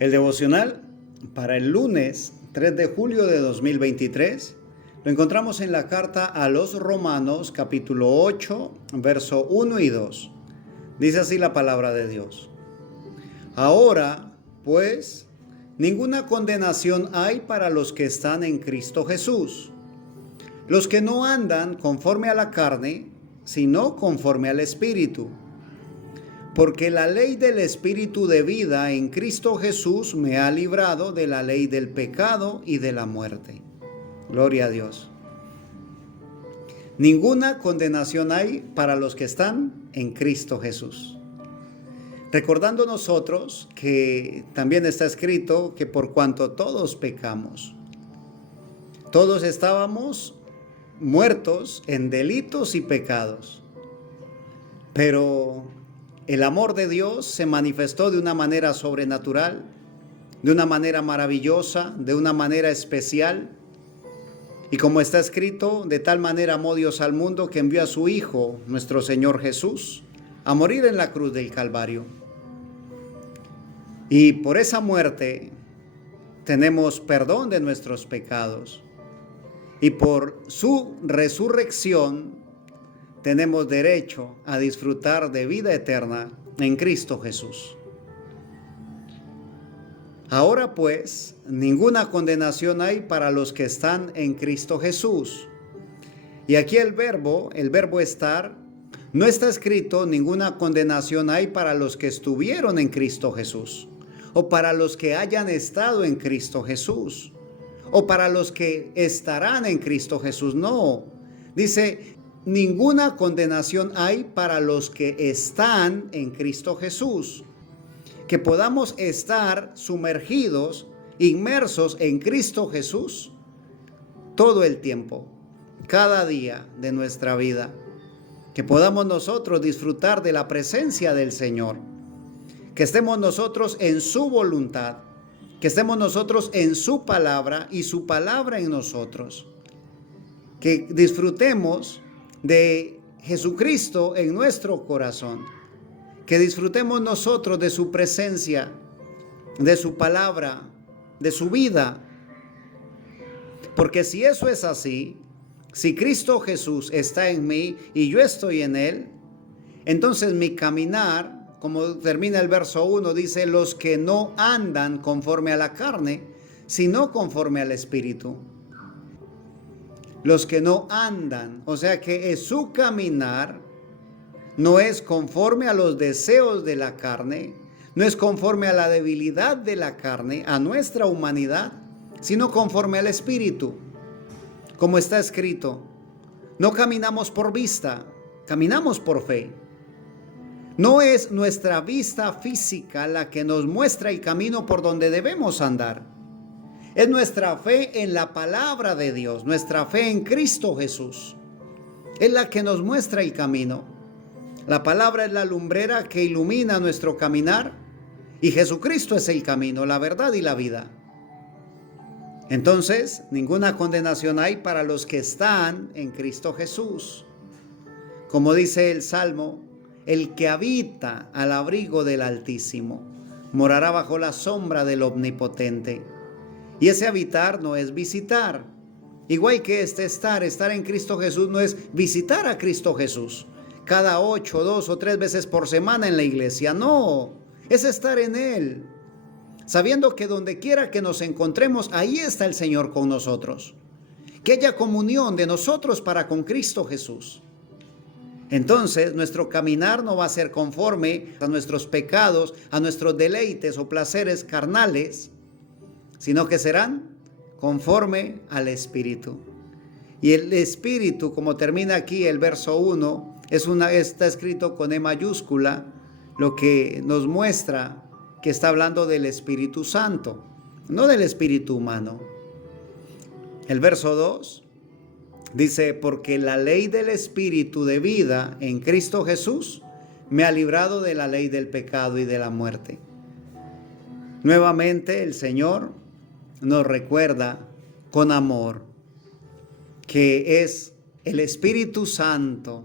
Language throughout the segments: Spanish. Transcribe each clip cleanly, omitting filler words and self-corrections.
El devocional para el lunes 3 de julio de 2023 lo encontramos en la carta a los Romanos capítulo 8, verso 1 y 2. Dice así la palabra de Dios. Ahora, pues, ninguna condenación hay para los que están en Cristo Jesús, los que no andan conforme a la carne, sino conforme al Espíritu. Porque la ley del Espíritu de vida en Cristo Jesús me ha librado de la ley del pecado y de la muerte. Gloria a Dios. Ninguna condenación hay para los que están en Cristo Jesús. Recordando nosotros que también está escrito que por cuanto todos pecamos, todos estábamos muertos en delitos y pecados, pero el amor de Dios se manifestó de una manera sobrenatural, de una manera maravillosa, de una manera especial. Y como está escrito, de tal manera amó Dios al mundo que envió a su Hijo, nuestro Señor Jesús, a morir en la cruz del Calvario. Y por esa muerte tenemos perdón de nuestros pecados. Y por su resurrección tenemos derecho a disfrutar de vida eterna en Cristo Jesús. Ahora pues, ninguna condenación hay para los que están en Cristo Jesús. Y aquí el verbo estar, no está escrito ninguna condenación hay para los que estuvieron en Cristo Jesús, o para los que hayan estado en Cristo Jesús, o para los que estarán en Cristo Jesús. No, dice, ninguna condenación hay para los que están en Cristo Jesús. Que podamos estar sumergidos, inmersos en Cristo Jesús todo el tiempo, cada día de nuestra vida. Que podamos nosotros disfrutar de la presencia del Señor. Que estemos nosotros en su voluntad. Que estemos nosotros en su palabra y su palabra en nosotros. Que disfrutemos de Jesucristo en nuestro corazón, que disfrutemos nosotros de su presencia, de su palabra, de su vida, porque si eso es así, si Cristo Jesús está en mí y yo estoy en él, entonces mi caminar, como termina el verso 1, dice, los que no andan conforme a la carne, sino conforme al Espíritu. Los que no andan, o sea que su caminar no es conforme a los deseos de la carne, no es conforme a la debilidad de la carne, a nuestra humanidad, sino conforme al Espíritu. Como está escrito, no caminamos por vista, caminamos por fe. No es nuestra vista física la que nos muestra el camino por donde debemos andar. Es nuestra fe en la palabra de Dios, nuestra fe en Cristo Jesús. Es la que nos muestra el camino. La palabra es la lumbrera que ilumina nuestro caminar y Jesucristo es el camino, la verdad y la vida. Entonces, ninguna condenación hay para los que están en Cristo Jesús. Como dice el Salmo, el que habita al abrigo del Altísimo morará bajo la sombra del Omnipotente. Y ese habitar no es visitar. Igual que estar en Cristo Jesús no es visitar a Cristo Jesús cada 8, 2 o 3 veces por semana en la iglesia. No, es estar en Él, sabiendo que donde quiera que nos encontremos, ahí está el Señor con nosotros. Que haya comunión de nosotros para con Cristo Jesús. Entonces, nuestro caminar no va a ser conforme a nuestros pecados, a nuestros deleites o placeres carnales, sino que serán conforme al Espíritu. Y el Espíritu, como termina aquí el verso 1, está escrito con E mayúscula, lo que nos muestra que está hablando del Espíritu Santo, no del espíritu humano. El verso 2 dice, porque la ley del Espíritu de vida en Cristo Jesús me ha librado de la ley del pecado y de la muerte. Nuevamente el Señor nos recuerda con amor que es el Espíritu Santo,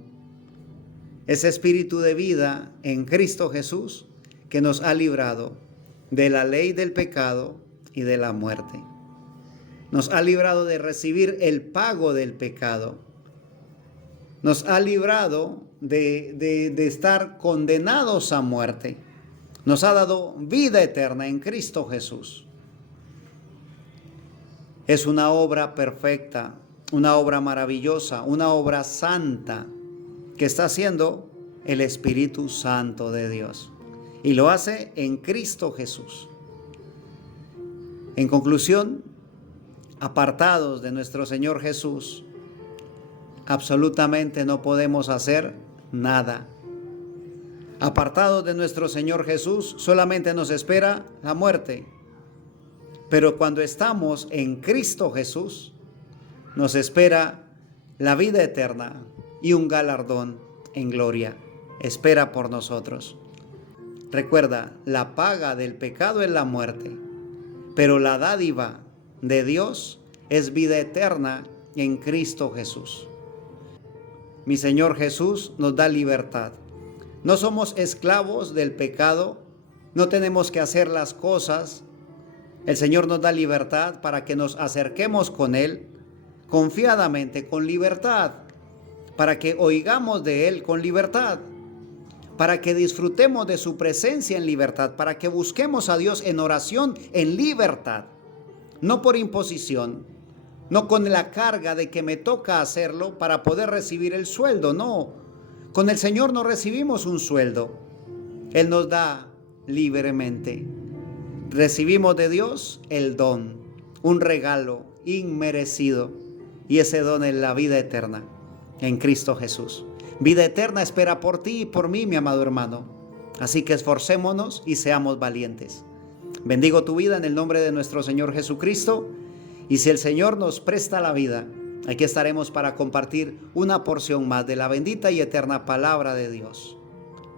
ese Espíritu de vida en Cristo Jesús que nos ha librado de la ley del pecado y de la muerte. Nos ha librado de recibir el pago del pecado. Nos ha librado de estar condenados a muerte. Nos ha dado vida eterna en Cristo Jesús. Es una obra perfecta, una obra maravillosa, una obra santa que está haciendo el Espíritu Santo de Dios. Y lo hace en Cristo Jesús. En conclusión, apartados de nuestro Señor Jesús, absolutamente no podemos hacer nada. Apartados de nuestro Señor Jesús, solamente nos espera la muerte. Pero cuando estamos en Cristo Jesús, nos espera la vida eterna y un galardón en gloria. Espera por nosotros. Recuerda, la paga del pecado es la muerte, pero la dádiva de Dios es vida eterna en Cristo Jesús. Mi Señor Jesús nos da libertad. No somos esclavos del pecado, no tenemos que hacer las cosas. El Señor nos da libertad para que nos acerquemos con Él confiadamente, con libertad, para que oigamos de Él con libertad, para que disfrutemos de su presencia en libertad, para que busquemos a Dios en oración en libertad, no por imposición, no con la carga de que me toca hacerlo para poder recibir el sueldo, no. Con el Señor no recibimos un sueldo, Él nos da libremente. Recibimos de Dios el don, un regalo inmerecido, y ese don es la vida eterna en Cristo Jesús. Vida eterna espera por ti y por mí, mi amado hermano. Así que esforcémonos y seamos valientes. Bendigo tu vida en el nombre de nuestro Señor Jesucristo, y si el Señor nos presta la vida, aquí estaremos para compartir una porción más de la bendita y eterna palabra de Dios.